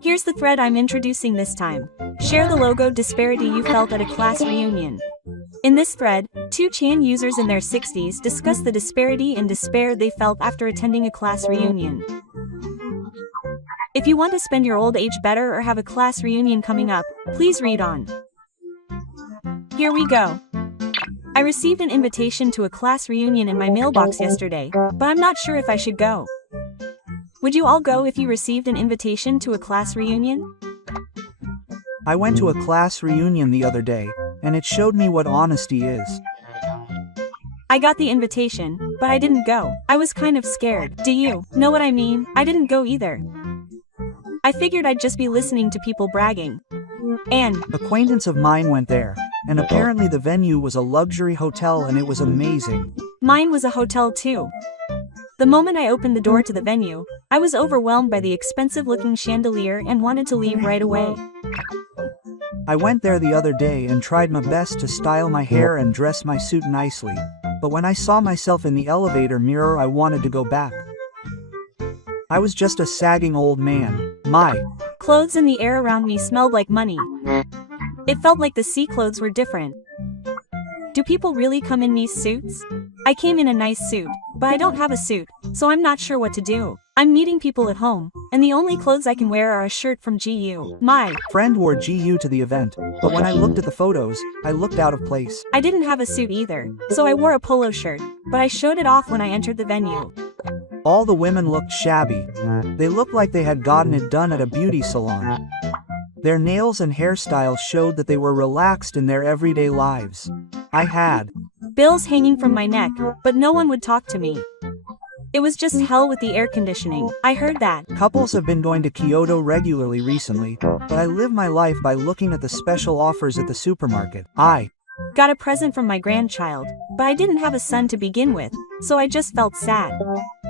Here's the thread I'm introducing this time. Share the logo disparity you felt at a class reunion. In this thread, 2chan users in their 60s discuss the disparity and despair they felt after attending a class reunion. If you want to spend your old age better or have a class reunion coming up, please read on. Here we go. I received an invitation to a class reunion in my mailbox yesterday, but I'm not sure if I should go. Would you all go if you received an invitation to a class reunion? I went to a class reunion the other day, and it showed me what honesty is. I got the invitation, but I didn't go. I was kind of scared. Do you know what I mean? I didn't go either. I figured I'd just be listening to people bragging. An acquaintance of mine went there, and apparently the venue was a luxury hotel and it was amazing. Mine was a hotel too. The moment I opened the door to the venue, I was overwhelmed by the expensive-looking chandelier and wanted to leave right away. I went there the other day and tried my best to style my hair and dress my suit nicely, but when I saw myself in the elevator mirror I wanted to go back. I was just a sagging old man. My clothes in the air around me smelled like money. It felt like the sea clothes were different. Do people really come in nice suits? I came in a nice suit, but I don't have a suit, so I'm not sure what to do. I'm meeting people at home, and the only clothes I can wear are a shirt from GU. My friend wore GU to the event, but when I looked at the photos, I looked out of place. I didn't have a suit either, so I wore a polo shirt, but I showed it off when I entered the venue. All the women looked shabby. They looked like they had gotten it done at a beauty salon. Their nails and hairstyles showed that they were relaxed in their everyday lives. I had bills hanging from my neck, but no one would talk to me. It was just hell with the air conditioning. I heard that couples have been going to Kyoto regularly recently, but I live my life by looking at the special offers at the supermarket. I got a present from my grandchild, but I didn't have a son to begin with, so I just felt sad.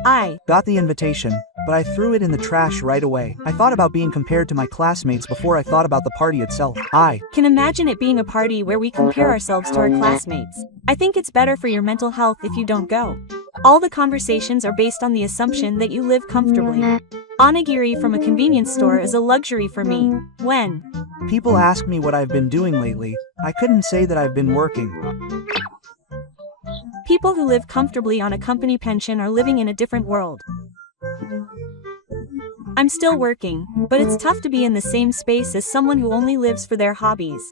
I got the invitation, but I threw it in the trash right away. I thought about being compared to my classmates before I thought about the party itself. I can imagine it being a party where we compare ourselves to our classmates. I think it's better for your mental health if you don't go. All the conversations are based on the assumption that you live comfortably. Onigiri from a convenience store is a luxury for me. When people ask me what I've been doing lately, I couldn't say that I've been working. People who live comfortably on a company pension are living in a different world. I'm still working, but it's tough to be in the same space as someone who only lives for their hobbies.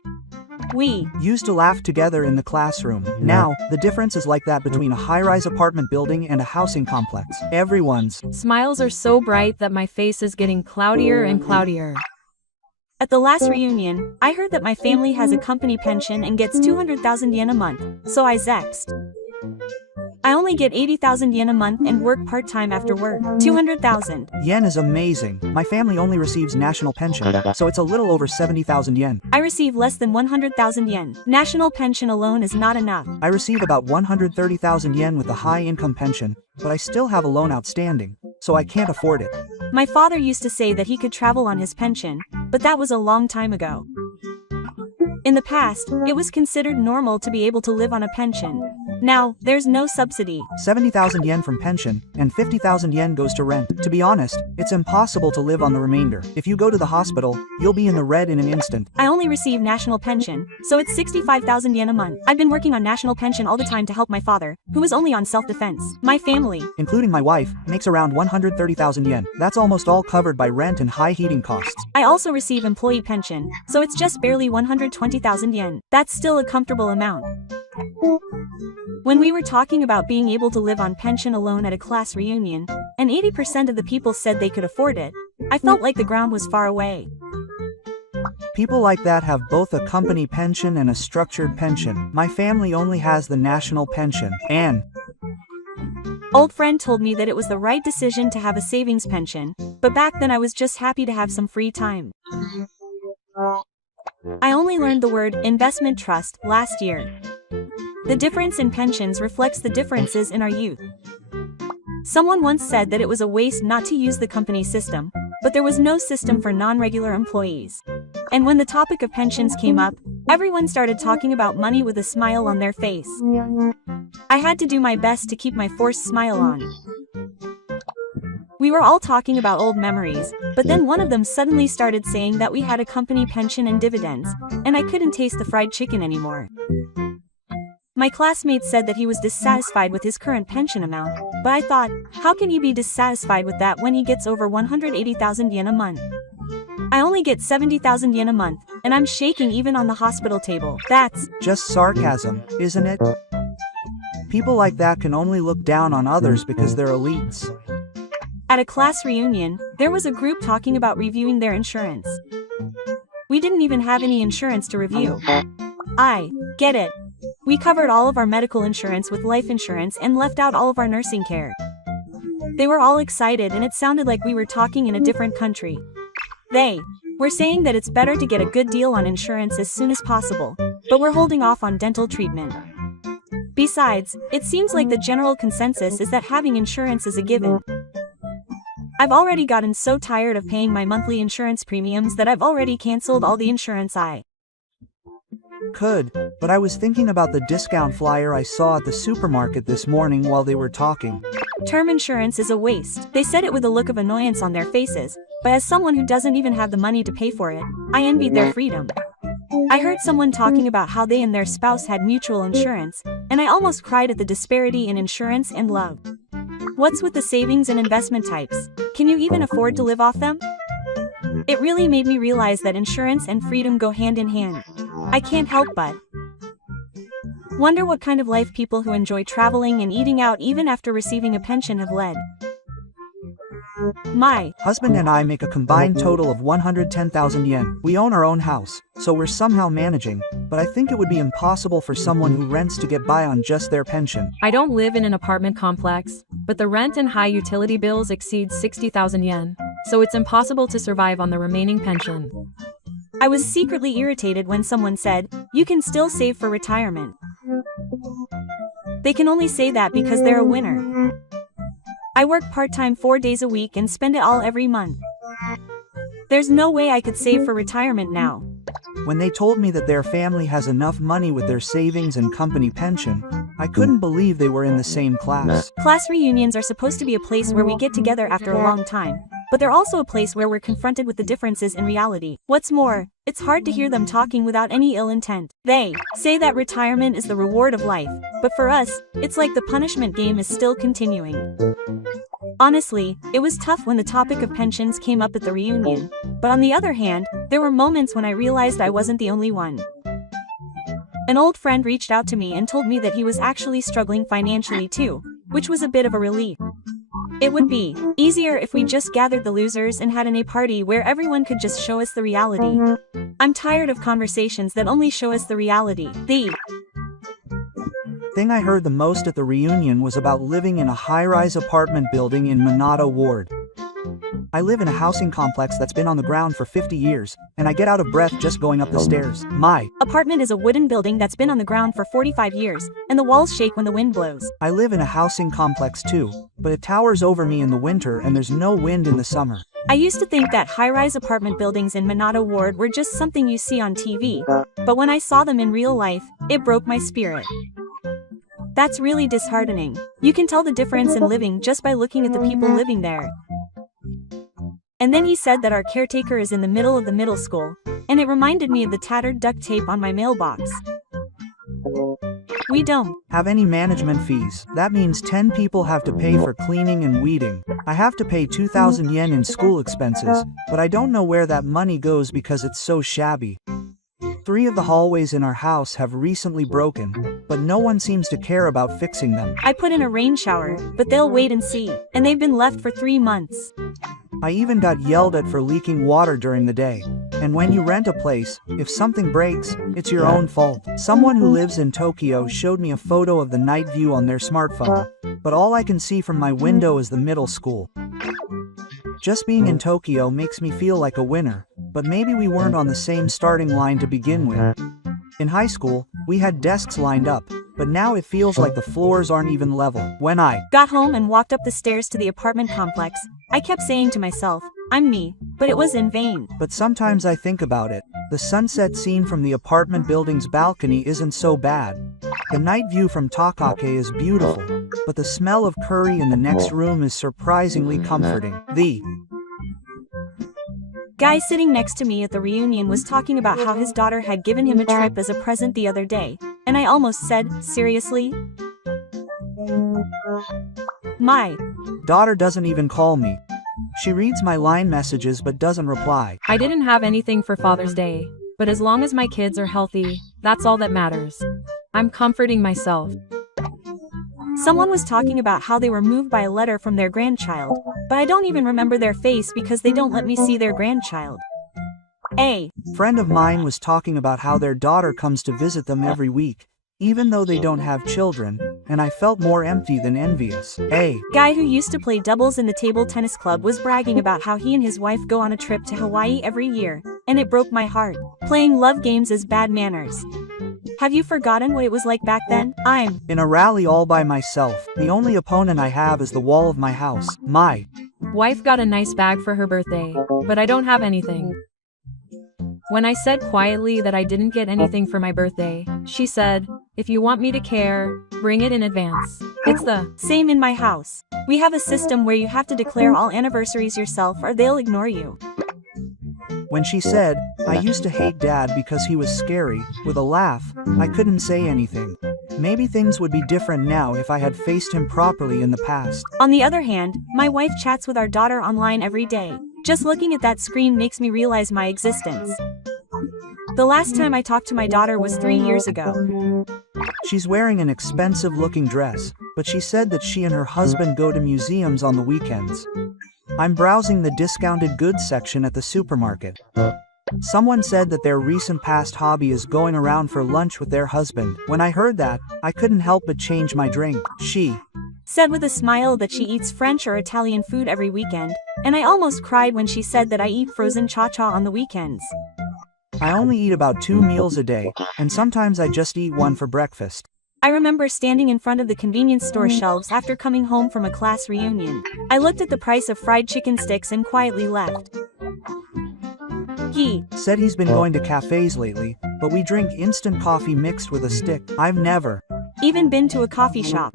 We used to laugh together in the classroom. Now, the difference is like that between a high-rise apartment building and a housing complex. Everyone's smiles are so bright that my face is getting cloudier and cloudier. At the last reunion, I heard that my family has a company pension and gets 200,000 yen a month, so I zexed. I only get 80,000 yen a month and work part-time after work. 200,000 yen is amazing. My family only receives national pension, so it's a little over 70,000 yen. I receive less than 100,000 yen. National pension alone is not enough. I receive about 130,000 yen with the high-income pension, but I still have a loan outstanding, so I can't afford it. My father used to say that he could travel on his pension, but that was a long time ago. In the past, it was considered normal to be able to live on a pension. Now, there's no subsidy. 70,000 yen from pension, and 50,000 yen goes to rent. To be honest, it's impossible to live on the remainder. If you go to the hospital, you'll be in the red in an instant. I only receive national pension, so it's 65,000 yen a month. I've been working on national pension all the time to help my father, who is only on self-defense. My family, including my wife, makes around 130,000 yen. That's almost all covered by rent and high heating costs. I also receive employee pension, so it's just barely 120,000 yen. That's still a comfortable amount. When we were talking about being able to live on pension alone at a class reunion, and 80% of the people said they could afford it, I felt like the ground was far away. People like that have both a company pension and a structured pension. My family only has the national pension. An old friend told me that it was the right decision to have a savings pension, but back then I was just happy to have some free time. I only learned the word investment trust last year. The difference in pensions reflects the differences in our youth. Someone once said that it was a waste not to use the company system, but there was no system for non-regular employees. And when the topic of pensions came up, everyone started talking about money with a smile on their face. I had to do my best to keep my forced smile on. We were all talking about old memories, but then one of them suddenly started saying that we had a company pension and dividends, and I couldn't taste the fried chicken anymore. My classmate said that he was dissatisfied with his current pension amount, but I thought, how can he be dissatisfied with that when he gets over 180,000 yen a month? I only get 70,000 yen a month, and I'm shaking even on the hospital table. That's just sarcasm, isn't it? People like that can only look down on others because they're elites. At a class reunion, there was a group talking about reviewing their insurance. We didn't even have any insurance to review. I get it. We covered all of our medical insurance with life insurance and left out all of our nursing care. They were all excited and it sounded like we were talking in a different country. They were saying that it's better to get a good deal on insurance as soon as possible, but we're holding off on dental treatment. Besides, it seems like the general consensus is that having insurance is a given. I've already gotten so tired of paying my monthly insurance premiums that I've already canceled all the insurance I could, but I was thinking about the discount flyer I saw at the supermarket this morning while they were talking. Term insurance is a waste. They said it with a look of annoyance on their faces, but as someone who doesn't even have the money to pay for it, I envied their freedom. I heard someone talking about how they and their spouse had mutual insurance, and I almost cried at the disparity in insurance and love. What's with the savings and investment types? Can you even afford to live off them? It really made me realize that insurance and freedom go hand in hand. I can't help but wonder what kind of life people who enjoy traveling and eating out even after receiving a pension have led. My husband and I make a combined total of 110,000 yen. We own our own house, so we're somehow managing, but I think it would be impossible for someone who rents to get by on just their pension. I don't live in an apartment complex, but the rent and high utility bills exceed 60,000 yen, so it's impossible to survive on the remaining pension. I was secretly irritated when someone said, "You can still save for retirement." They can only say that because they're a winner. I work part-time 4 days a week and spend it all every month. There's no way I could save for retirement now. When they told me that their family has enough money with their savings and company pension, I couldn't believe they were in the same class. Class reunions are supposed to be a place where we get together after a long time, but they're also a place where we're confronted with the differences in reality. What's more, it's hard to hear them talking without any ill intent. They say that retirement is the reward of life, but for us, it's like the punishment game is still continuing. Honestly, it was tough when the topic of pensions came up at the reunion, but on the other hand, there were moments when I realized I wasn't the only one. An old friend reached out to me and told me that he was actually struggling financially too, which was a bit of a relief. It would be easier if we just gathered the losers and had a party where everyone could just show us the reality. I'm tired of conversations that only show us the reality. The thing I heard the most at the reunion was about living in a high-rise apartment building in Minato Ward. I live in a housing complex that's been on the ground for 50 years, and I get out of breath just going up the stairs. My apartment is a wooden building that's been on the ground for 45 years, and the walls shake when the wind blows. I live in a housing complex too, but it towers over me in the winter and there's no wind in the summer. I used to think that high-rise apartment buildings in Minato Ward were just something you see on TV, but when I saw them in real life, it broke my spirit. That's really disheartening. You can tell the difference in living just by looking at the people living there. And then he said that our caretaker is in the middle of the middle school, and it reminded me of the tattered duct tape on my mailbox. We don't have any management fees. That means 10 people have to pay for cleaning and weeding. I have to pay 2,000 yen in school expenses, but I don't know where that money goes because it's so shabby. 3 of the hallways in our house have recently broken, but no one seems to care about fixing them. I put in a rain shower, but they'll wait and see, and they've been left for 3 months. I even got yelled at for leaking water during the day. And when you rent a place, if something breaks, it's your own fault. Someone who lives in Tokyo showed me a photo of the night view on their smartphone, but all I can see from my window is the middle school. Just being in Tokyo makes me feel like a winner, but maybe we weren't on the same starting line to begin with. In high school, we had desks lined up, but now it feels like the floors aren't even level. When I got home and walked up the stairs to the apartment complex, I kept saying to myself, I'm me, but it was in vain. But sometimes I think about it. The sunset scene from the apartment building's balcony isn't so bad. The night view from Takake is beautiful. but the smell of curry in the next room is surprisingly comforting. The guy sitting next to me at the reunion was talking about how his daughter had given him a trip as a present the other day, and I almost said, seriously? My daughter doesn't even call me. She reads my line messages but doesn't reply. I didn't have anything for Father's Day, but as long as my kids are healthy, that's all that matters. I'm comforting myself. Someone was talking about how they were moved by a letter from their grandchild, but I don't even remember their face because they don't let me see their grandchild. A friend of mine was talking about how their daughter comes to visit them every week, even though they don't have children, and I felt more empty than envious. A guy who used to play doubles in the table tennis club was bragging about how he and his wife go on a trip to Hawaii every year, and it broke my heart. Playing love games is bad manners. Have you forgotten what it was like back then? I'm in a rally all by myself. The only opponent I have is the wall of my house. My wife got a nice bag for her birthday, but I don't have anything. When I said quietly that I didn't get anything for my birthday, she said, if you want me to care, bring it in advance. It's the same in my house. We have a system where you have to declare all anniversaries yourself or they'll ignore you. When she said, I used to hate Dad because he was scary, with a laugh, I couldn't say anything. Maybe things would be different now if I had faced him properly in the past. On the other hand, my wife chats with our daughter online every day. Just looking at that screen makes me realize my existence. The last time I talked to my daughter was 3 years ago. She's wearing an expensive-looking dress, but she said that she and her husband go to museums on the weekends. I'm browsing the discounted goods section at the supermarket. Someone said that their recent past hobby is going around for lunch with their husband. When I heard that, I couldn't help but change my drink. She said with a smile that she eats French or Italian food every weekend, and I almost cried when she said that I eat frozen cha-cha on the weekends. I only eat about 2 meals a day, and sometimes I just eat one for breakfast. I remember standing in front of the convenience store shelves after coming home from a class reunion. I looked at the price of fried chicken sticks and quietly left. He said he's been going to cafes lately, but we drink instant coffee mixed with a stick. I've never even been to a coffee shop.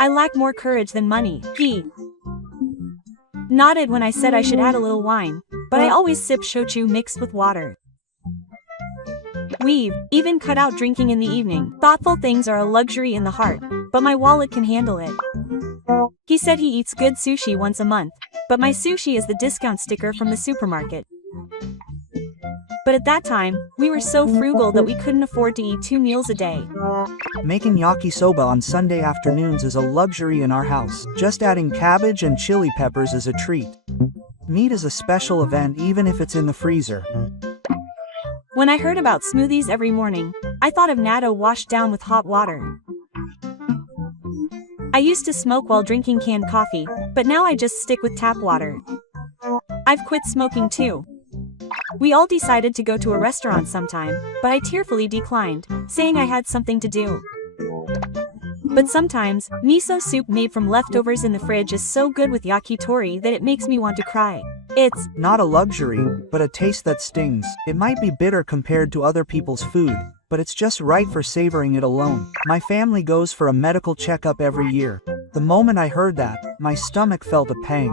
I lack more courage than money. He nodded when I said I should add a little wine, but I always sip shochu mixed with water. We've even cut out drinking in the evening. Thoughtful things are a luxury in the heart, but my wallet can handle it. He said he eats good sushi once a month, but my sushi is the discount sticker from the supermarket. But at that time, we were so frugal that we couldn't afford to eat 2 meals a day. Making yakisoba on Sunday afternoons is a luxury in our house. Just adding cabbage and chili peppers is a treat. Meat is a special event even if it's in the freezer. When I heard about smoothies every morning, I thought of natto washed down with hot water. I used to smoke while drinking canned coffee, but now I just stick with tap water. I've quit smoking too. We all decided to go to a restaurant sometime, but I tearfully declined, saying I had something to do. But sometimes, miso soup made from leftovers in the fridge is so good with yakitori that it makes me want to cry. It's not a luxury, but a taste that stings. It might be bitter compared to other people's food, but it's just right for savoring it alone. My family goes for a medical checkup every year. The moment I heard that, my stomach felt a pang.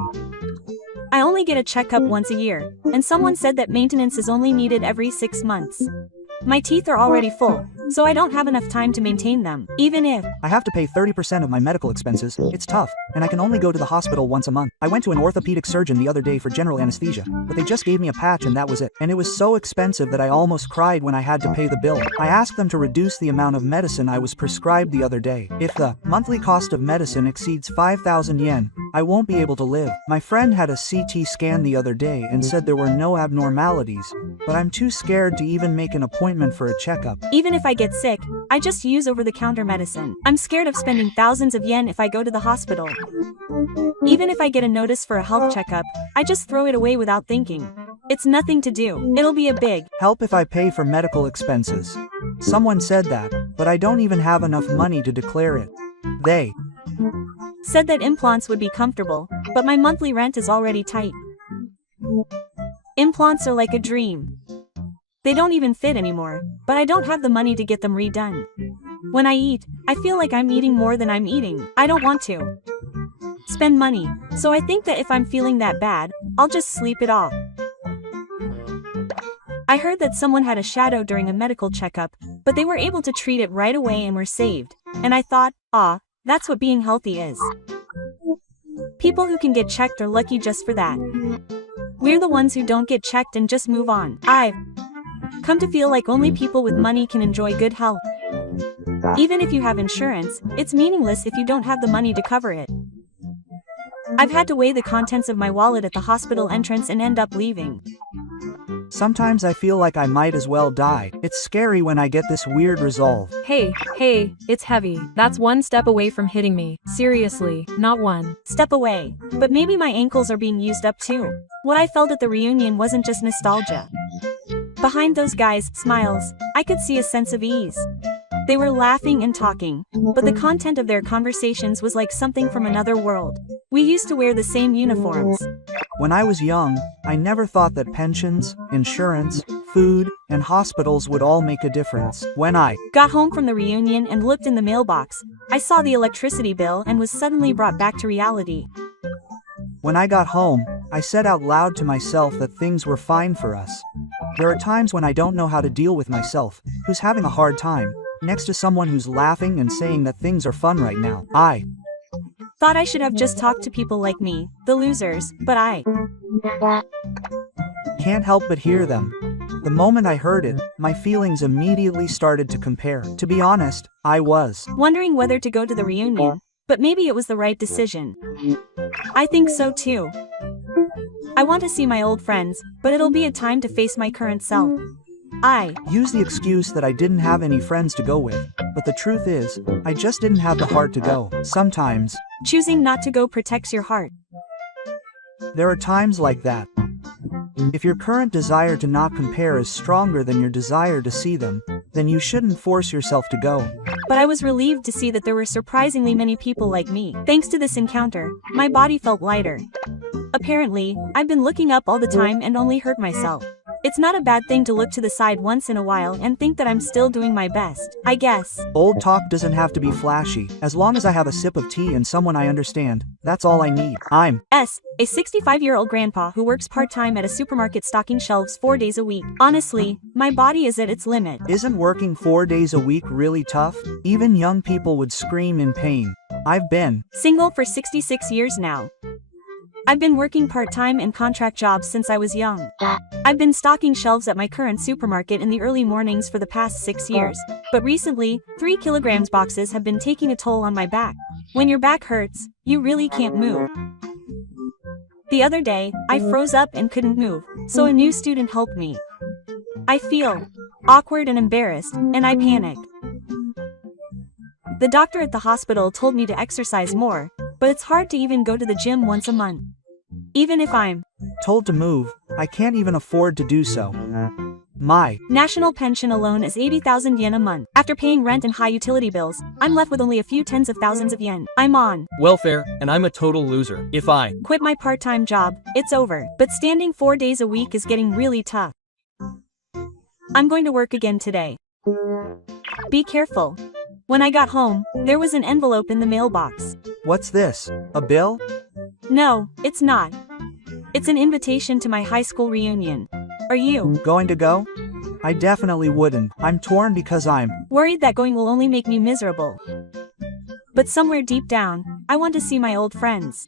I only get a checkup once a year, and someone said that maintenance is only needed every 6 months. My teeth are already full, so I don't have enough time to maintain them, even if I have to pay 30% of my medical expenses. It's tough, and I can only go to the hospital once a month. I went to an orthopedic surgeon the other day for general anesthesia, but they just gave me a patch and that was it. And it was so expensive that I almost cried when I had to pay the bill. I asked them to reduce the amount of medicine I was prescribed the other day. If the monthly cost of medicine exceeds 5,000 yen, I won't be able to live. My friend had a CT scan the other day and said there were no abnormalities, but I'm too scared to even make an appointment for a checkup. Even if I get sick, I just use over-the-counter medicine. I'm scared of spending thousands of yen if I go to the hospital. Even if I get a notice for a health checkup, I just throw it away without thinking. It's nothing to do. It'll be a big help if I pay for medical expenses. Someone said that, but I don't even have enough money to declare it. They said that implants would be comfortable, but my monthly rent is already tight. Implants are like a dream. They don't even fit anymore, but I don't have the money to get them redone. When I eat, I feel like I'm eating more than I'm eating. I don't want to spend money, so I think that if I'm feeling that bad, I'll just sleep it off. I heard that someone had a shadow during a medical checkup, but they were able to treat it right away and were saved. And I thought, that's what being healthy is. People who can get checked are lucky just for that. We're the ones who don't get checked and just move on. I've come to feel like only people with money can enjoy good health. Even if you have insurance, it's meaningless if you don't have the money to cover it. I've had to weigh the contents of my wallet at the hospital entrance and end up leaving. Sometimes I feel like I might as well die. It's scary when I get this weird resolve. Hey, it's heavy. That's one step away from hitting me. Seriously, not one Step away. But maybe my ankles are being used up too. What I felt at the reunion wasn't just nostalgia. Behind those guys' smiles, I could see a sense of ease. They were laughing and talking, but the content of their conversations was like something from another world. We used to wear the same uniforms. When I was young, I never thought that pensions, insurance, food, and hospitals would all make a difference. When I got home from the reunion and looked in the mailbox, I saw the electricity bill and was suddenly brought back to reality. When I got home, I said out loud to myself that things were fine for us. There are times when I don't know how to deal with myself, who's having a hard time, next to someone who's laughing and saying that things are fun right now. I thought I should have just talked to people like me, the losers, but I can't help but hear them. The moment I heard it, my feelings immediately started to compare. To be honest, I was wondering whether to go to the reunion, but maybe it was the right decision. I think so too. I want to see my old friends, but it'll be a time to face my current self. I used the excuse that I didn't have any friends to go with, but the truth is, I just didn't have the heart to go. Sometimes, choosing not to go protects your heart. There are times like that. If your current desire to not compare is stronger than your desire to see them, then you shouldn't force yourself to go. But I was relieved to see that there were surprisingly many people like me. Thanks to this encounter, my body felt lighter. Apparently, I've been looking up all the time and only hurt myself. It's not a bad thing to look to the side once in a while and think that I'm still doing my best, I guess. Old talk doesn't have to be flashy. As long as I have a sip of tea and someone I understand, that's all I need. I'm a 65-year-old grandpa who works part-time at a supermarket stocking shelves 4 days a week. Honestly, my body is at its limit. Isn't working 4 days a week really tough? Even young people would scream in pain. I've been single for 66 years now. I've been working part-time and contract jobs since I was young. I've been stocking shelves at my current supermarket in the early mornings for the past 6 years, but recently, 3 kilograms boxes have been taking a toll on my back. When your back hurts, you really can't move. The other day, I froze up and couldn't move, so a new student helped me. I feel awkward and embarrassed, and I panicked. The doctor at the hospital told me to exercise more, but it's hard to even go to the gym once a month. Even if I'm told to move, I can't even afford to do so. My national pension alone is 80,000 yen a month. After paying rent and high utility bills, I'm left with only a few tens of thousands of yen. I'm on welfare, and I'm a total loser. If I quit my part-time job, it's over. But standing 4 days a week is getting really tough. I'm going to work again today. Be careful. When I got home, there was an envelope in the mailbox. What's this? A bill? No, it's not. It's an invitation to my high school reunion. Are you going to go? I definitely wouldn't. I'm torn because I'm worried that going will only make me miserable. But somewhere deep down, I want to see my old friends.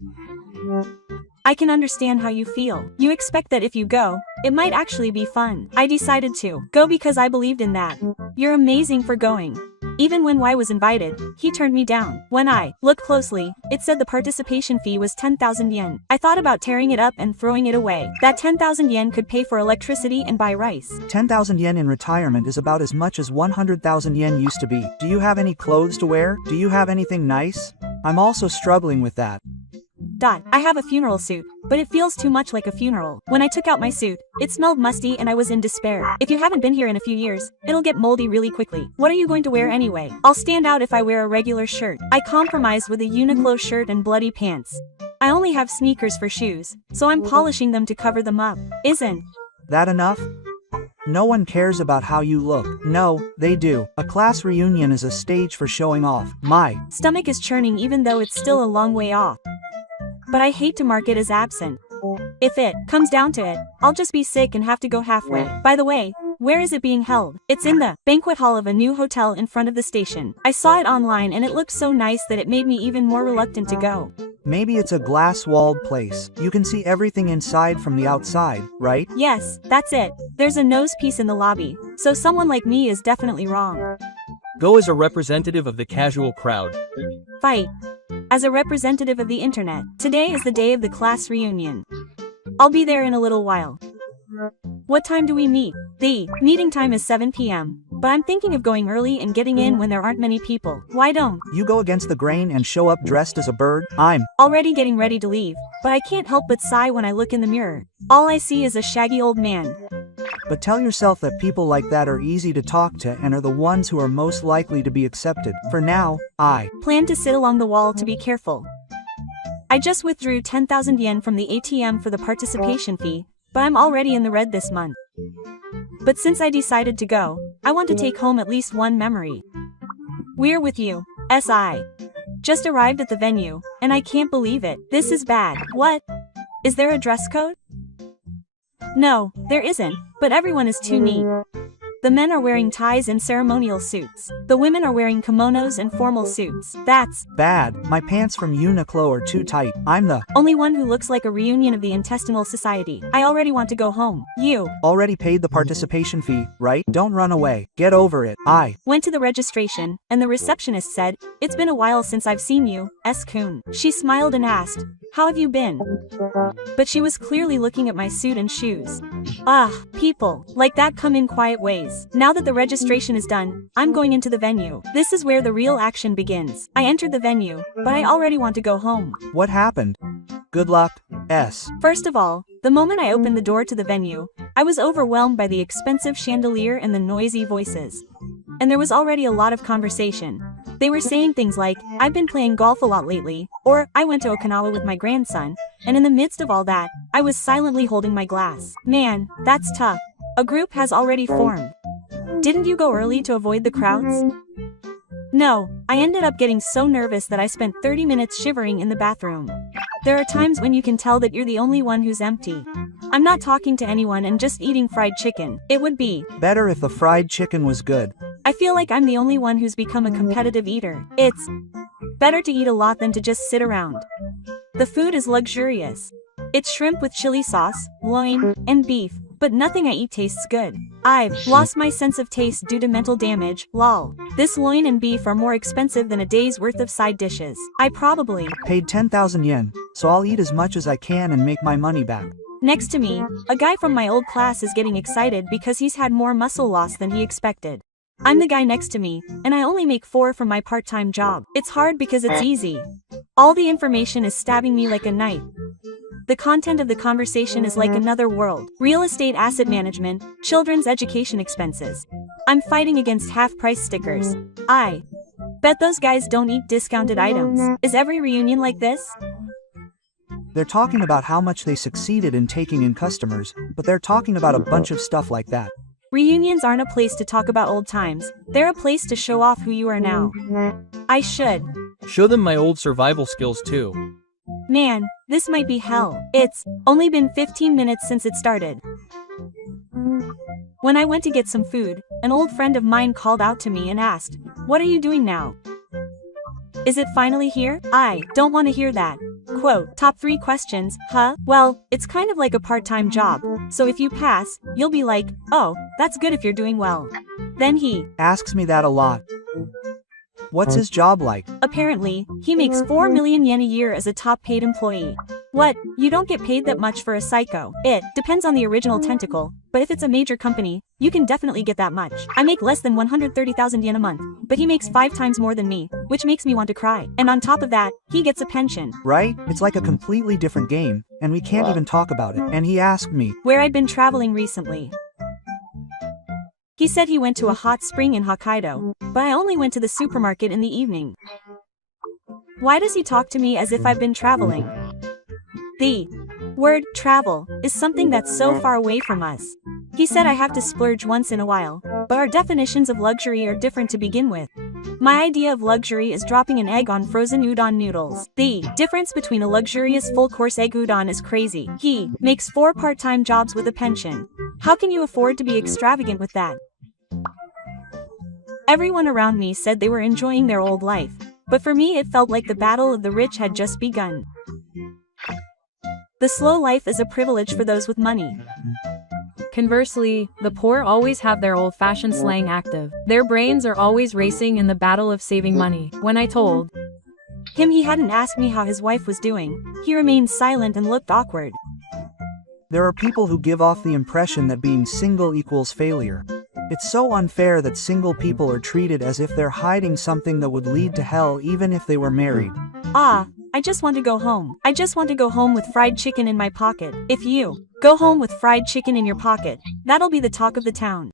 I can understand how you feel. You expect that if you go, it might actually be fun. I decided to go because I believed in that. You're amazing for going. Even when Y was invited, he turned me down. When I looked closely, it said the participation fee was 10,000 yen. I thought about tearing it up and throwing it away. That 10,000 yen could pay for electricity and buy rice. 10,000 yen in retirement is about as much as 100,000 yen used to be. Do you have any clothes to wear? Do you have anything nice? I'm also struggling with that. I have a funeral suit, but it feels too much like a funeral. When I took out my suit, it smelled musty and I was in despair. If you haven't been here in a few years, it'll get moldy really quickly. What are you going to wear anyway? I'll stand out if I wear a regular shirt. I compromised with a Uniqlo shirt and bloody pants. I only have sneakers for shoes, so I'm polishing them to cover them up. Isn't that enough? No one cares about how you look. No, they do. A class reunion is a stage for showing off. My stomach is churning even though it's still a long way off. But I hate to mark it as absent. If it comes down to it, I'll just be sick and have to go halfway. By the way, where is it being held? It's in the banquet hall of a new hotel in front of the station. I saw it online and it looked so nice that it made me even more reluctant to go. Maybe it's a glass-walled place. You can see everything inside from the outside, right? Yes, that's it. There's a nose piece in the lobby, so someone like me is definitely wrong. Go as a representative of the casual crowd. Fight. As a representative of the internet, today is the day of the class reunion. I'll be there in a little while. What time do we meet? The meeting time is 7 p.m., but I'm thinking of going early and getting in when there aren't many people. Why don't you go against the grain and show up dressed as a bird? I'm already getting ready to leave, but I can't help but sigh when I look in the mirror. All I see is a shaggy old man. But tell yourself that people like that are easy to talk to and are the ones who are most likely to be accepted. For now, I plan to sit along the wall to be careful. I just withdrew 10,000 yen from the ATM for the participation fee, but I'm already in the red this month. But since I decided to go, I want to take home at least one memory. We're with you, SI. Just arrived at the venue, and I can't believe it. This is bad. What? Is there a dress code? No, there isn't, but everyone is too neat. The men are wearing ties and ceremonial suits. The women are wearing kimonos and formal suits. That's bad. My pants from Uniqlo are too tight. I'm the only one who looks like a reunion of the intestinal society. I already want to go home. You already paid the participation fee, right? Don't run away. Get over it. I went to the registration, and the receptionist said, "It's been a while since I've seen you, S-kun." She smiled and asked, "How have you been?" But she was clearly looking at my suit and shoes. People like that come in quiet ways. Now that the registration is done, I'm going into the venue. This is where the real action begins. I entered the venue, but I already want to go home. What happened? Good luck, S. First of all, the moment I opened the door to the venue, I was overwhelmed by the expensive chandelier and the noisy voices. And there was already a lot of conversation. They were saying things like, "I've been playing golf a lot lately," or "I went to Okinawa with my grandson," and in the midst of all that, I was silently holding my glass. Man, that's tough. A group has already formed. Didn't you go early to avoid the crowds? No, I ended up getting so nervous that I spent 30 minutes shivering in the bathroom. There are times when you can tell that you're the only one who's empty. I'm not talking to anyone and just eating fried chicken. It would be better if the fried chicken was good. I feel like I'm the only one who's become a competitive eater. It's better to eat a lot than to just sit around. The food is luxurious. It's shrimp with chili sauce, loin, and beef, but nothing I eat tastes good. I've lost my sense of taste due to mental damage, lol. This loin and beef are more expensive than a day's worth of side dishes. I probably paid 10,000 yen, so I'll eat as much as I can and make my money back. Next to me, a guy from my old class is getting excited because he's had more muscle loss than he expected. I'm the guy next to me, and I only make 4 from my part-time job. It's hard because it's easy. All the information is stabbing me like a knife. The content of the conversation is like another world. Real estate asset management, children's education expenses. I'm fighting against half-price stickers. I bet those guys don't eat discounted items. Is every reunion like this? They're talking about how much they succeeded in taking in customers, but they're talking about a bunch of stuff like that. Reunions aren't a place to talk about old times. They're a place to show off who you are now. I should show them my old survival skills too. Man, this might be hell. It's only been 15 minutes since it started. When I went to get some food, an old friend of mine called out to me and asked, "What are you doing now? Is it finally here?" I don't want to hear that. Quote, top 3 questions, huh? Well, it's kind of like a part-time job, so if you pass, you'll be like, "Oh, that's good if you're doing well." Then he asks me that a lot. What's his job like? Apparently, he makes 4 million yen a year as a top-paid employee. What? You don't get paid that much for a psycho. It depends on the original tentacle, but if it's a major company, you can definitely get that much. I make less than 130,000 yen a month, but he makes 5 times more than me, which makes me want to cry. And on top of that, he gets a pension. Right? It's like a completely different game, and we can't even talk about it. And he asked me where I'd been traveling recently. He said he went to a hot spring in Hokkaido, but I only went to the supermarket in the evening. Why does he talk to me as if I've been traveling? The word travel is something that's so far away from us. He said I have to splurge once in a while, but our definitions of luxury are different to begin with. My idea of luxury is dropping an egg on frozen udon noodles. The difference between a luxurious full-course egg udon is crazy. He makes 4 part-time jobs with a pension. How can you afford to be extravagant with that? Everyone around me said they were enjoying their old life, but for me it felt like the battle of the rich had just begun. The slow life is a privilege for those with money. Conversely, the poor always have their old-fashioned slang active. Their brains are always racing in the battle of saving money. When I told him he hadn't asked me how his wife was doing, he remained silent and looked awkward. There are people who give off the impression that being single equals failure. It's so unfair that single people are treated as if they're hiding something that would lead to hell even if they were married. I just want to go home. I just want to go home with fried chicken in my pocket. If you go home with fried chicken in your pocket, that'll be the talk of the town.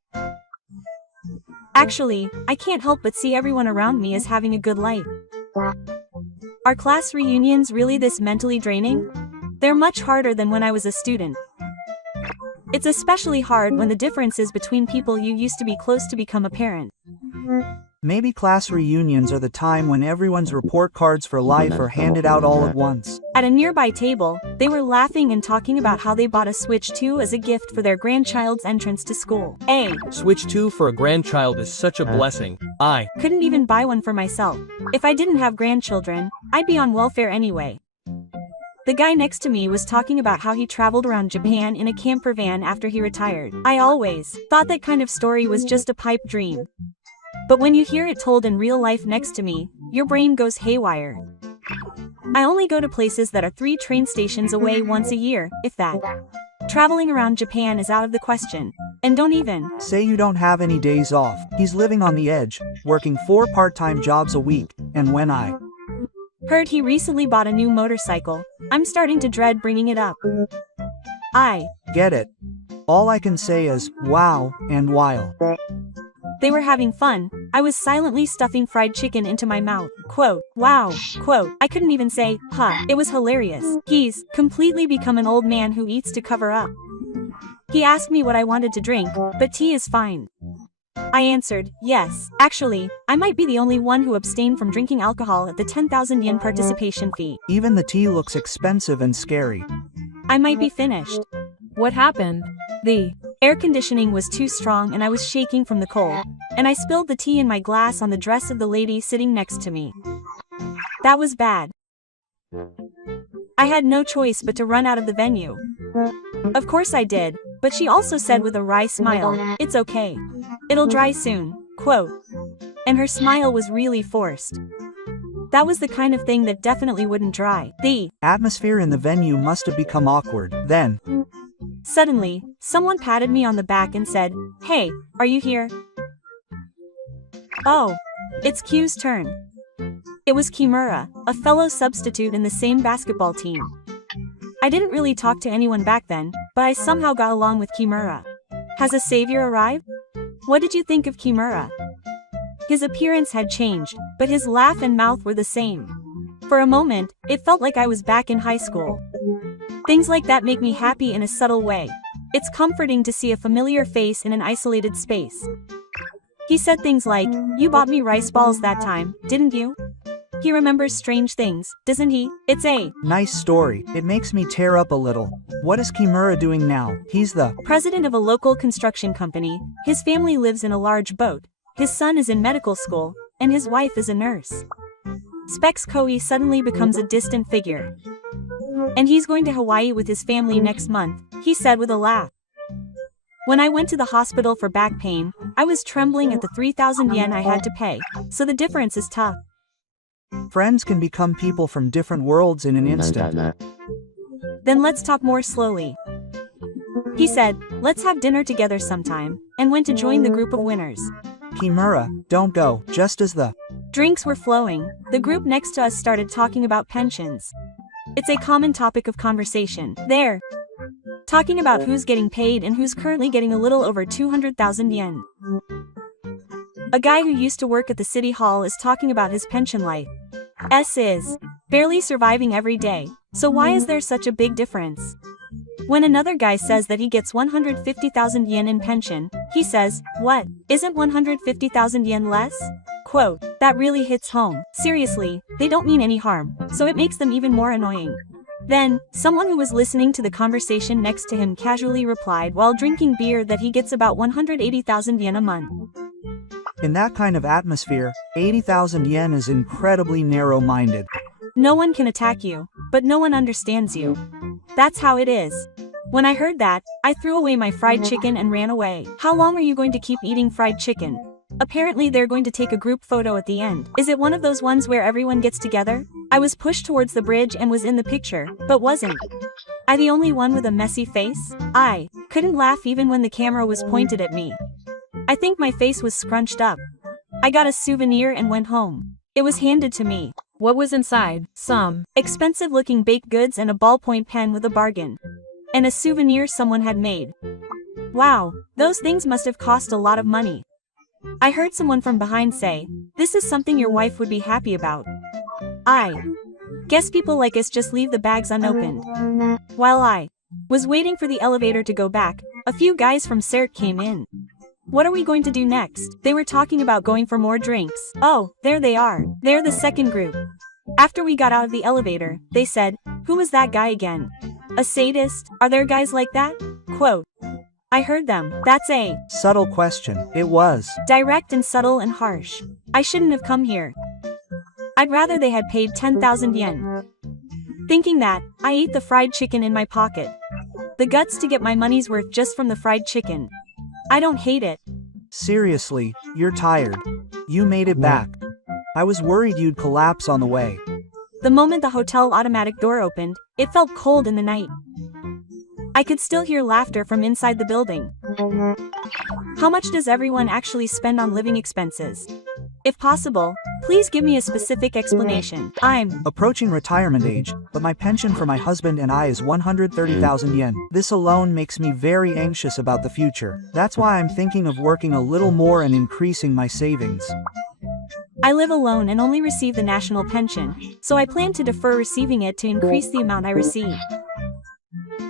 Actually, I can't help but see everyone around me as having a good life. Are class reunions really this mentally draining? They're much harder than when I was a student. It's especially hard when the differences between people you used to be close to become apparent. Maybe class reunions are the time when everyone's report cards for life are handed out all at once. At a nearby table, they were laughing and talking about how they bought a Switch 2 as a gift for their grandchild's entrance to school. Switch 2 for a grandchild is such a blessing. I couldn't even buy one for myself. If I didn't have grandchildren, I'd be on welfare anyway. The guy next to me was talking about how he traveled around Japan in a camper van after he retired. I always thought that kind of story was just a pipe dream. But when you hear it told in real life next to me, your brain goes haywire. I only go to places that are 3 train stations away once a year, if that. Traveling around Japan is out of the question. And don't even say you don't have any days off. He's living on the edge, working 4 part-time jobs a week, and when I heard he recently bought a new motorcycle, I'm starting to dread bringing it up. I get it. All I can say is, wow, and while they were having fun, I was silently stuffing fried chicken into my mouth. Quote, wow, quote, I couldn't even say, huh, it was hilarious. He's completely become an old man who eats to cover up. He asked me what I wanted to drink, but tea is fine. I answered, yes. Actually, I might be the only one who abstained from drinking alcohol at the 10,000 yen participation fee. Even the tea looks expensive and scary. I might be finished. What happened? The air conditioning was too strong and I was shaking from the cold, and I spilled the tea in my glass on the dress of the lady sitting next to me. That was bad. I had no choice but to run out of the venue. Of course I did, but she also said with a wry smile, it's okay. It'll dry soon, quote. And her smile was really forced. That was the kind of thing that definitely wouldn't dry. The atmosphere in the venue must have become awkward. Then suddenly, someone patted me on the back and said, hey, are you here? Oh, it's Q's turn. It was Kimura, a fellow substitute in the same basketball team. I didn't really talk to anyone back then, but I somehow got along with Kimura. Has a savior arrived? What did you think of Kimura? His appearance had changed, but his laugh and mouth were the same. For a moment, it felt like I was back in high school. Things like that make me happy in a subtle way. It's comforting to see a familiar face in an isolated space. He said things like, you bought me rice balls that time, didn't you? He remembers strange things, doesn't he? It's a nice story. It makes me tear up a little. What is Kimura doing now? He's the president of a local construction company. His family lives in a large boat. His son is in medical school, and his wife is a nurse. Specs Koi suddenly becomes a distant figure. And he's going to Hawaii with his family next month, he said with a laugh. When I went to the hospital for back pain, I was trembling at the 3,000 yen I had to pay, so the difference is tough. Friends can become people from different worlds in an instant. Then let's talk more slowly. He said, let's have dinner together sometime, and went to join the group of winners. Kimura, don't go. Just as the drinks were flowing, the group next to us started talking about pensions. It's a common topic of conversation. They're talking about who's getting paid and who's currently getting a little over 200,000 yen. A guy who used to work at the city hall is talking about his pension life. Is barely surviving every day, so why is there such a big difference? When another guy says that he gets 150,000 yen in pension, he says, "What? Isn't 150,000 yen less?" Quote, "That really hits home. Seriously, they don't mean any harm, so it makes them even more annoying." Then, someone who was listening to the conversation next to him casually replied while drinking beer that he gets about 180,000 yen a month. In that kind of atmosphere, 80,000 yen is incredibly narrow-minded. No one can attack you, but no one understands you. That's how it is. When I heard that, I threw away my fried chicken and ran away. How long are you going to keep eating fried chicken? Apparently they're going to take a group photo at the end. Is it one of those ones where everyone gets together? I was pushed towards the bridge and was in the picture, but wasn't I the only one with a messy face? I couldn't laugh even when the camera was pointed at me. I think my face was scrunched up. I got a souvenir and went home. It was handed to me. What was inside? Some expensive-looking baked goods and a ballpoint pen with a bargain. And a souvenir someone had made. Wow, those things must have cost a lot of money. I heard someone from behind say, "This is something your wife would be happy about." I guess people like us just leave the bags unopened. While I was waiting for the elevator to go back, a few guys from CERT came in. "What are we going to do next?" They were talking about going for more drinks. Oh, there they are. They're the second group. After we got out of the elevator, they said, "Who was that guy again? A sadist? Are there guys like that?" Quote, I heard them. That's a subtle question. It was direct and subtle and harsh. I shouldn't have come here. I'd rather they had paid 10,000 yen. Thinking that, I ate the fried chicken in my pocket. The guts to get my money's worth just from the fried chicken. I don't hate it. Seriously, you're tired. You made it back. I was worried you'd collapse on the way. The moment the hotel automatic door opened, it felt cold in the night. I could still hear laughter from inside the building. How much does everyone actually spend on living expenses? If possible, please give me a specific explanation. I'm approaching retirement age, but my pension for my husband and I is 130,000 yen. This alone makes me very anxious about the future. That's why I'm thinking of working a little more and increasing my savings. I live alone and only receive the national pension, so I plan to defer receiving it to increase the amount I receive.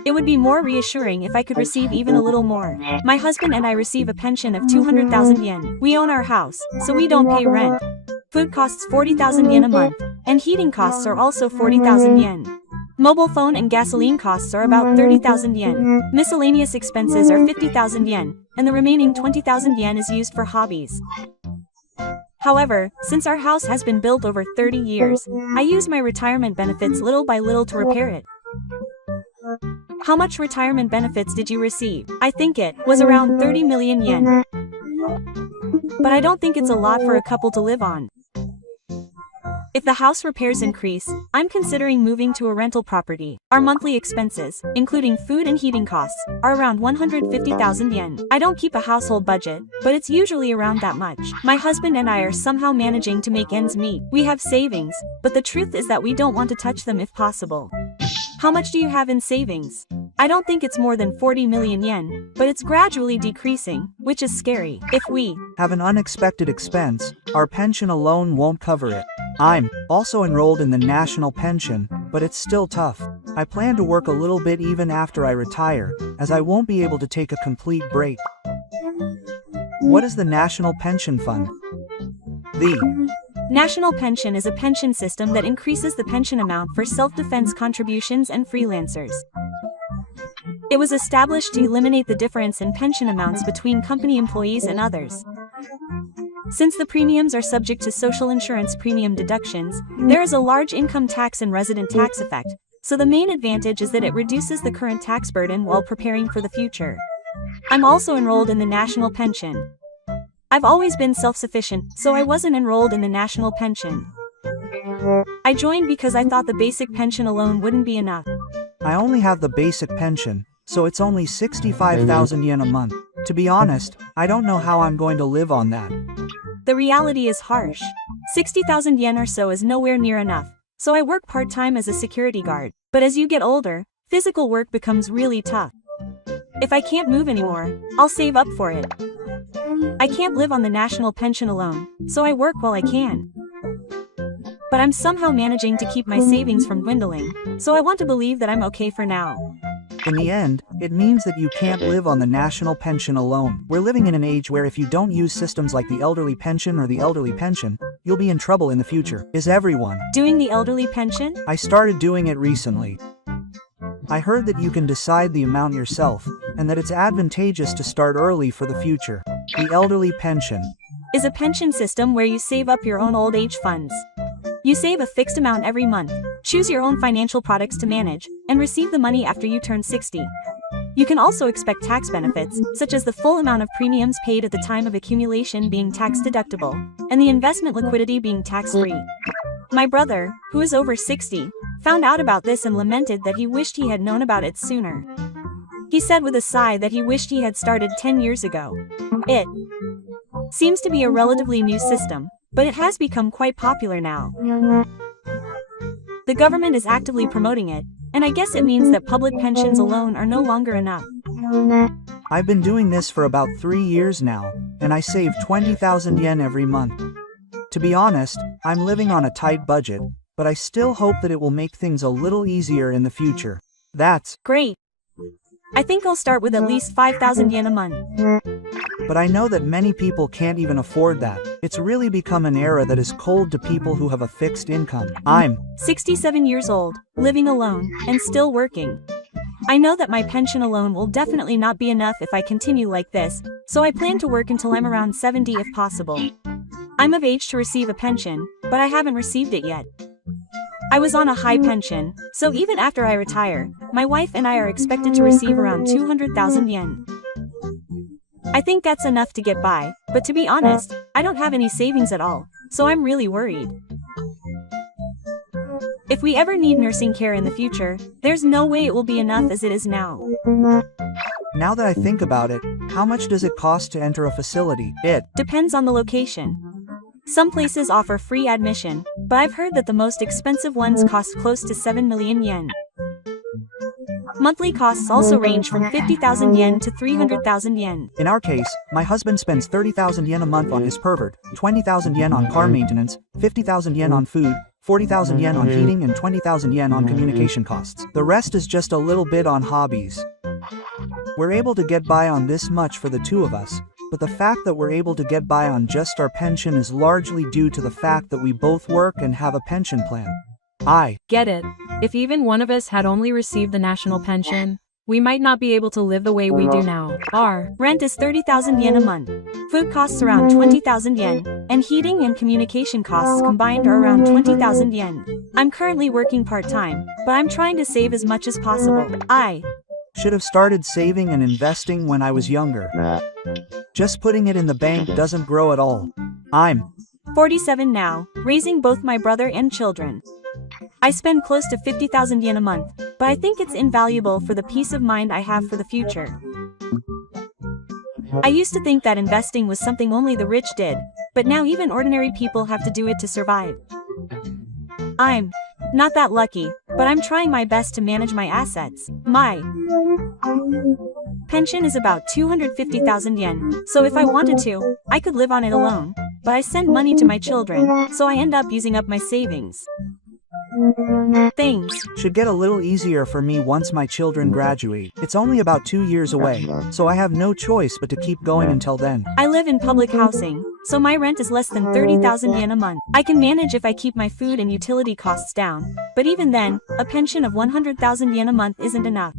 It would be more reassuring if I could receive even a little more. My husband and I receive a pension of 200,000 yen. We own our house, so we don't pay rent. Food costs 40,000 yen a month, and heating costs are also 40,000 yen. Mobile phone and gasoline costs are about 30,000 yen. Miscellaneous expenses are 50,000 yen, and the remaining 20,000 yen is used for hobbies. However, since our house has been built over 30 years, I use my retirement benefits little by little to repair it. How much retirement benefits did you receive? I think it was around 30 million yen. But I don't think it's a lot for a couple to live on. If the house repairs increase, I'm considering moving to a rental property. Our monthly expenses, including food and heating costs, are around 150,000 yen. I don't keep a household budget, but it's usually around that much. My husband and I are somehow managing to make ends meet. We have savings, but the truth is that we don't want to touch them if possible. How much do you have in savings? I don't think it's more than 40 million yen, but it's gradually decreasing, which is scary. If we have an unexpected expense, our pension alone won't cover it. I'm also enrolled in the national pension, but it's still tough. I plan to work a little bit even after I retire, as I won't be able to take a complete break. What is the National Pension Fund? The National pension is a pension system that increases the pension amount for self-defense contributions and freelancers. It was established to eliminate the difference in pension amounts between company employees and others. Since the premiums are subject to social insurance premium deductions, there is a large income tax and resident tax effect, so the main advantage is that it reduces the current tax burden while preparing for the future. I'm also enrolled in the national pension. I've always been self-sufficient, so I wasn't enrolled in the national pension. I joined because I thought the basic pension alone wouldn't be enough. I only have the basic pension, so it's only 65,000 yen a month. To be honest, I don't know how I'm going to live on that. The reality is harsh. 60,000 yen or so is nowhere near enough, so I work part-time as a security guard. But as you get older, physical work becomes really tough. If I can't move anymore, I'll save up for it. I can't live on the national pension alone, so I work while I can. But I'm somehow managing to keep my savings from dwindling, so I want to believe that I'm okay for now. In the end, it means that you can't live on the national pension alone. We're living in an age where if you don't use systems like the elderly pension or the elderly pension, you'll be in trouble in the future. Is everyone Doing the elderly pension? I started doing it recently. I heard that you can decide the amount yourself, and that it's advantageous to start early for the future. The elderly pension Is a pension system where you save up your own old age funds. You save a fixed amount every month, choose your own financial products to manage, and receive the money after you turn 60. You can also expect tax benefits, such as the full amount of premiums paid at the time of accumulation being tax deductible, and the investment liquidity being tax-free. My brother, who is over 60, found out about this and lamented that he wished he had known about it sooner. He said with a sigh that he wished he had started 10 years ago. It seems to be a relatively new system, but it has become quite popular now. The government is actively promoting it, and I guess it means that public pensions alone are no longer enough. I've been doing this for about 3 years now, and I save 20,000 yen every month. To be honest, I'm living on a tight budget, but I still hope that it will make things a little easier in the future. That's Great. I think I'll start with at least 5,000 yen a month. But I know that many people can't even afford that. It's really become an era that is cold to people who have a fixed income. I'm 67 years old, living alone, and still working. I know that my pension alone will definitely not be enough if I continue like this, so I plan to work until I'm around 70 if possible. I'm of age to receive a pension, but I haven't received it yet. I was on a high pension, so even after I retire, my wife and I are expected to receive around 200,000 yen. I think that's enough to get by, but to be honest, I don't have any savings at all, so I'm really worried. If we ever need nursing care in the future, there's no way it will be enough as it is now. Now that I think about it, how much does it cost to enter a facility? It Depends on the location. Some places offer free admission, but I've heard that the most expensive ones cost close to 7 million yen. Monthly costs also range from 50,000 yen to 300,000 yen. In our case, my husband spends 30,000 yen a month on his pervert, 20,000 yen on car maintenance, 50,000 yen on food, 40,000 yen on heating, and 20,000 yen on communication costs. The rest is just a little bit on hobbies. We're able to get by on this much for the two of us, but the fact that we're able to get by on just our pension is largely due to the fact that we both work and have a pension plan. I Get it. If even one of us had only received the national pension, we might not be able to live the way we do now. Our Rent is 30,000 yen a month. Food costs around 20,000 yen, and heating and communication costs combined are around 20,000 yen. I'm currently working part-time, but I'm trying to save as much as possible. I should have started saving and investing when I was younger. Just putting it in the bank doesn't grow at all. I'm 47 now, raising both my brother and children. I spend close to 50,000 yen a month, but I think it's invaluable for the peace of mind I have for the future. I used to think that investing was something only the rich did, but now even ordinary people have to do it to survive. I'm not that lucky, but I'm trying my best to manage my assets. My pension is about 250,000 yen, so if I wanted to, I could live on it alone, but I send money to my children, so I end up using up my savings. Things should get a little easier for me once my children graduate. It's only about 2 years away, so I have no choice but to keep going until then. I live in public housing, so my rent is less than 30,000 yen a month. I can manage if I keep my food and utility costs down, but even then, a pension of 100,000 yen a month isn't enough.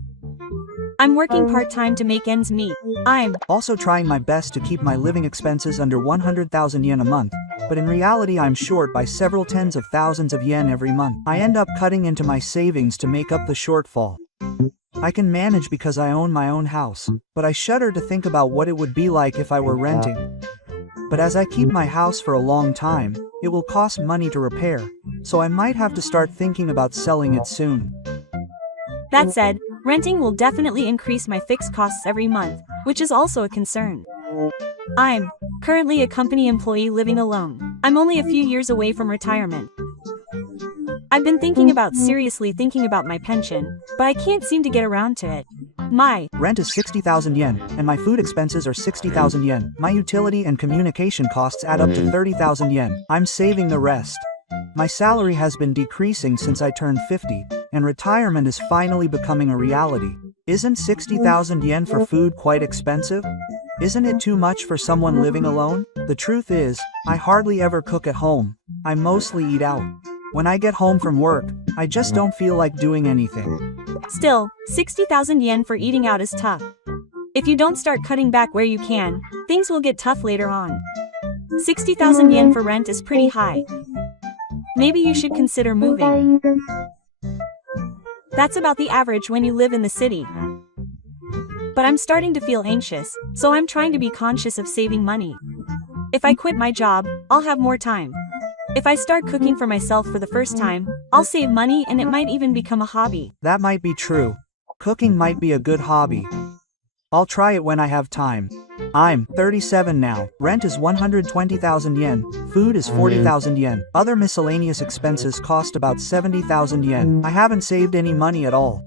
I'm working part-time to make ends meet. I'm Also trying my best to keep my living expenses under 100,000 yen a month, but in reality I'm short by several tens of thousands of yen every month. I end up cutting into my savings to make up the shortfall. I can manage because I own my own house, but I shudder to think about what it would be like if I were renting. But as I keep my house for a long time, it will cost money to repair, so I might have to start thinking about selling it soon. That said, renting will definitely increase my fixed costs every month, which is also a concern. I'm currently a company employee living alone. I'm only a few years away from retirement. I've been seriously thinking about my pension, but I can't seem to get around to it. My rent is 60,000 yen, and my food expenses are 60,000 yen. My utility and communication costs add up to 30,000 yen. I'm saving the rest. My salary has been decreasing since I turned 50, and retirement is finally becoming a reality. Isn't 60,000 yen for food quite expensive? Isn't it too much for someone living alone? The truth is, I hardly ever cook at home. I mostly eat out. When I get home from work, I just don't feel like doing anything. Still, 60,000 yen for eating out is tough. If you don't start cutting back where you can, things will get tough later on. 60,000 yen for rent is pretty high. Maybe you should consider moving. That's about the average when you live in the city. But I'm starting to feel anxious, so I'm trying to be conscious of saving money. If I quit my job, I'll have more time. If I start cooking for myself for the first time, I'll save money and it might even become a hobby. That might be true. Cooking might be a good hobby. I'll try it when I have time. I'm 37 now. Rent is 120,000 yen. Food is 40,000 yen. Other miscellaneous expenses cost about 70,000 yen. I haven't saved any money at all.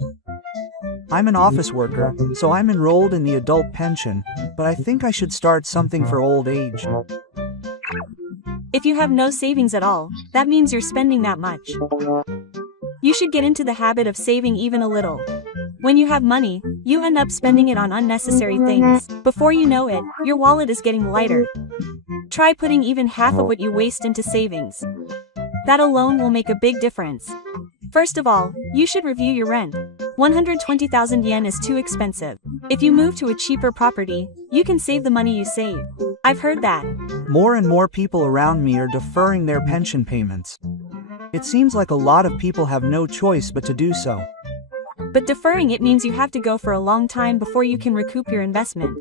I'm an office worker, so I'm enrolled in the adult pension, but I think I should start something for old age. If you have no savings at all, that means you're spending that much. You should get into the habit of saving even a little. When you have money, you end up spending it on unnecessary things. Before you know it, your wallet is getting lighter. Try putting even half of what you waste into savings. That alone will make a big difference. First of all, you should review your rent. 120,000 yen is too expensive. If you move to a cheaper property, you can save the money you save. I've heard that. More and more people around me are deferring their pension payments. It seems like a lot of people have no choice but to do so. But deferring it means you have to go for a long time before you can recoup your investment.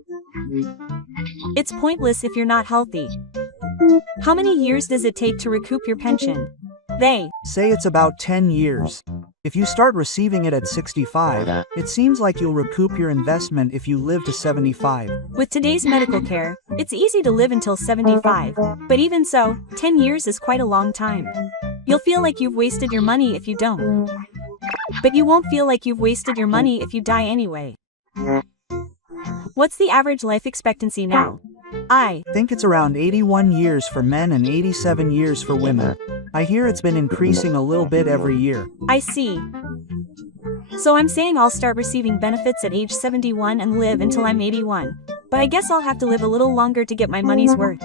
It's pointless if you're not healthy. How many years does it take to recoup your pension? They say it's about 10 years. If you start receiving it at 65, it seems like you'll recoup your investment if you live to 75. With today's medical care, it's easy to live until 75. But even so, 10 years is quite a long time. You'll feel like you've wasted your money if you don't. But you won't feel like you've wasted your money if you die anyway. What's the average life expectancy now? I think it's around 81 years for men and 87 years for women. I hear it's been increasing a little bit every year. I see. So I'm saying I'll start receiving benefits at age 71 and live until I'm 81. But I guess I'll have to live a little longer to get my money's worth.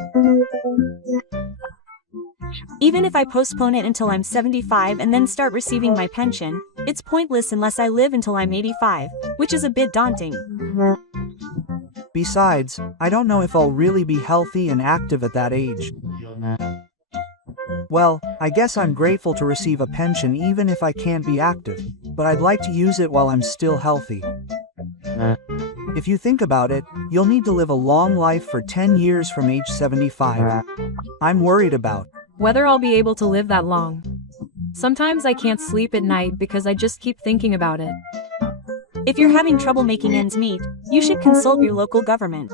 Even if I postpone it until I'm 75 and then start receiving my pension, it's pointless unless I live until I'm 85, which is a bit daunting. Besides, I don't know if I'll really be healthy and active at that age. Well, I guess I'm grateful to receive a pension even if I can't be active, but I'd like to use it while I'm still healthy. If you think about it, you'll need to live a long life for 10 years from age 75. I'm worried about whether I'll be able to live that long. Sometimes I can't sleep at night because I just keep thinking about it. If you're having trouble making ends meet, you should consult your local government.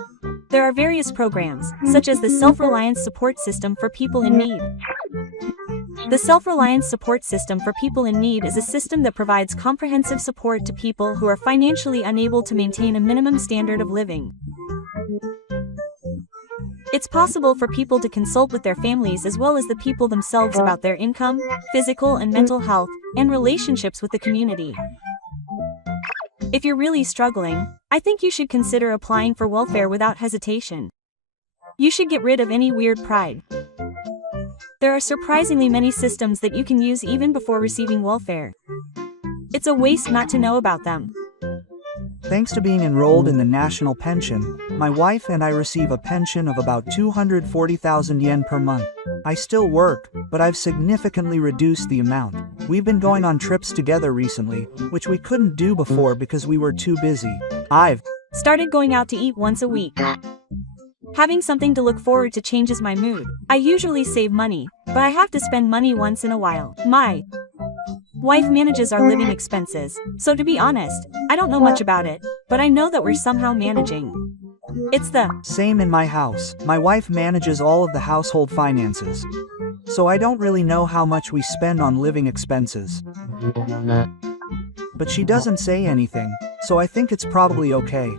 There are various programs, such as the Self-Reliance Support System for People in Need. The Self-Reliance Support System for People in Need is a system that provides comprehensive support to people who are financially unable to maintain a minimum standard of living. It's possible for people to consult with their families as well as the people themselves about their income, physical and mental health, and relationships with the community. If you're really struggling, I think you should consider applying for welfare without hesitation. You should get rid of any weird pride. There are surprisingly many systems that you can use even before receiving welfare. It's a waste not to know about them. Thanks to being enrolled in the national pension, my wife and I receive a pension of about 240,000 yen per month. I still work, but I've significantly reduced the amount. We've been going on trips together recently, which we couldn't do before because we were too busy. I've started going out to eat once a week. Having something to look forward to changes my mood. I usually save money, but I have to spend money once in a while. My wife manages our living expenses, so to be honest, I don't know much about it, but I know that we're somehow managing. It's the same in my house. My wife manages all of the household finances, so I don't really know how much we spend on living expenses. But she doesn't say anything, so I think it's probably okay.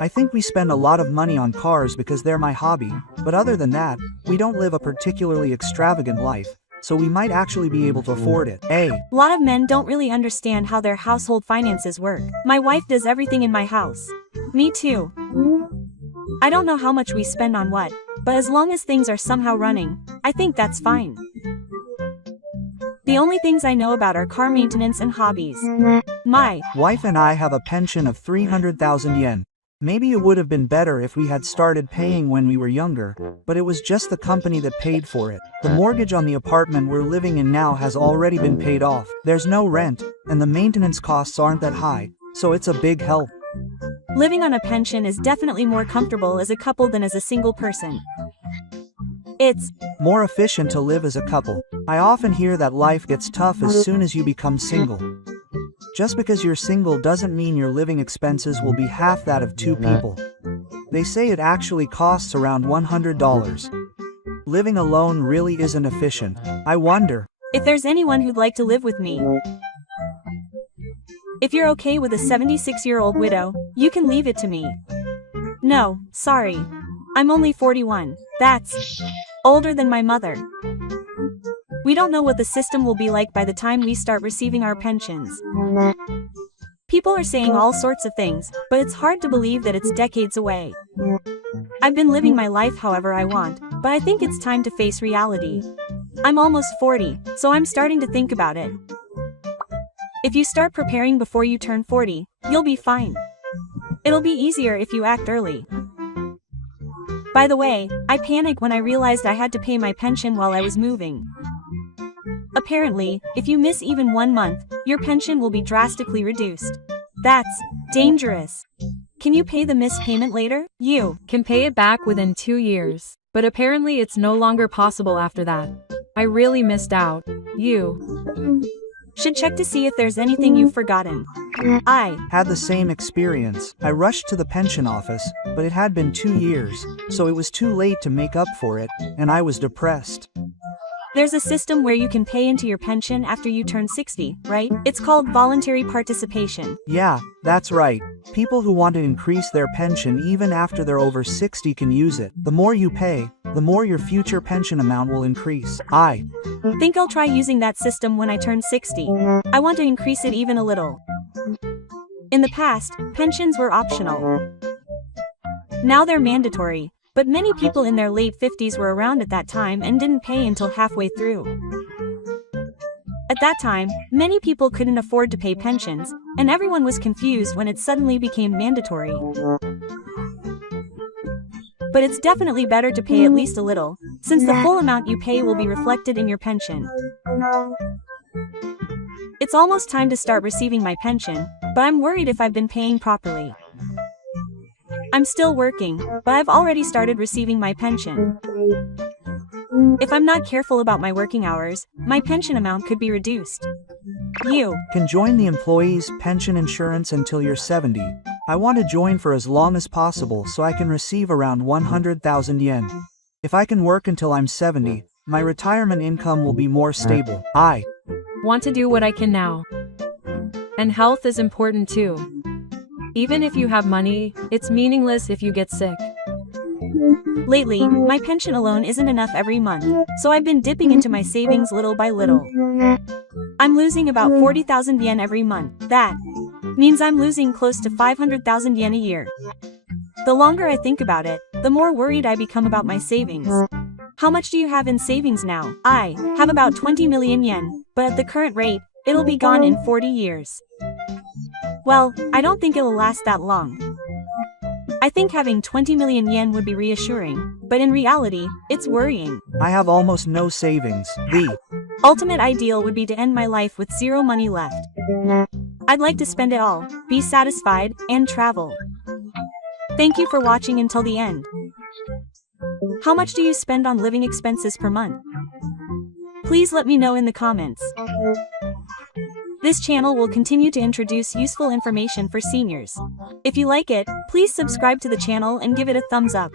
I think we spend a lot of money on cars because they're my hobby, but other than that, we don't live a particularly extravagant life, so we might actually be able to afford it. A lot of men don't really understand how their household finances work. My wife does everything in my house. Me too. I don't know how much we spend on what, but as long as things are somehow running, I think that's fine. The only things I know about are car maintenance and hobbies. My wife and I have a pension of 300,000 yen. Maybe it would have been better if we had started paying when we were younger, but it was just the company that paid for it. The mortgage on the apartment we're living in now has already been paid off. There's no rent, and the maintenance costs aren't that high, so it's a big help. Living on a pension is definitely more comfortable as a couple than as a single person. It's more efficient to live as a couple. I often hear that life gets tough as soon as you become single. Just because you're single doesn't mean your living expenses will be half that of two people. They say it actually costs around $100. Living alone really isn't efficient. I wonder if there's anyone who'd like to live with me. If you're okay with a 76-year-old widow, you can leave it to me. No, sorry. I'm only 41. That's older than my mother. We don't know what the system will be like by the time we start receiving our pensions. People are saying all sorts of things, but it's hard to believe that it's decades away. I've been living my life however I want, but I think it's time to face reality. I'm almost 40, so I'm starting to think about it. If you start preparing before you turn 40, you'll be fine. It'll be easier if you act early. By the way, I panicked when I realized I had to pay my pension while I was moving. Apparently, if you miss even 1 month, your pension will be drastically reduced. That's dangerous. Can you pay the missed payment later? You can pay it back within 2 years, but apparently it's no longer possible after that. I really missed out. You should check to see if there's anything you've forgotten. I had the same experience. I rushed to the pension office, but it had been 2 years, so it was too late to make up for it, and I was depressed. There's a system where you can pay into your pension after you turn 60, right? It's called voluntary participation. Yeah, that's right. People who want to increase their pension even after they're over 60 can use it. The more you pay, the more your future pension amount will increase. I think I'll try using that system when I turn 60. I want to increase it even a little. In the past, pensions were optional. Now they're mandatory. But many people in their late 50s were around at that time and didn't pay until halfway through. At that time, many people couldn't afford to pay pensions, and everyone was confused when it suddenly became mandatory. But it's definitely better to pay at least a little, since the full amount you pay will be reflected in your pension. It's almost time to start receiving my pension, but I'm worried if I've been paying properly. I'm still working, but I've already started receiving my pension. If I'm not careful about my working hours, my pension amount could be reduced. You can join the employee's pension insurance until you're 70. I want to join for as long as possible so I can receive around 100,000 yen. If I can work until I'm 70, my retirement income will be more stable. I want to do what I can now. And health is important too. Even if you have money, it's meaningless if you get sick. Lately, my pension alone isn't enough every month, so I've been dipping into my savings little by little. I'm losing about 40,000 yen every month. That means I'm losing close to 500,000 yen a year. The longer I think about it, the more worried I become about my savings. How much do you have in savings now? I have about 20 million yen, but at the current rate, it'll be gone in 40 years. Well, I don't think it'll last that long. I think having 20 million yen would be reassuring, but in reality, it's worrying. I have almost no savings. The ultimate ideal would be to end my life with zero money left. I'd like to spend it all, be satisfied, and travel. Thank you for watching until the end. How much do you spend on living expenses per month? Please let me know in the comments. This channel will continue to introduce useful information for seniors. If you like it, please subscribe to the channel and give it a thumbs up.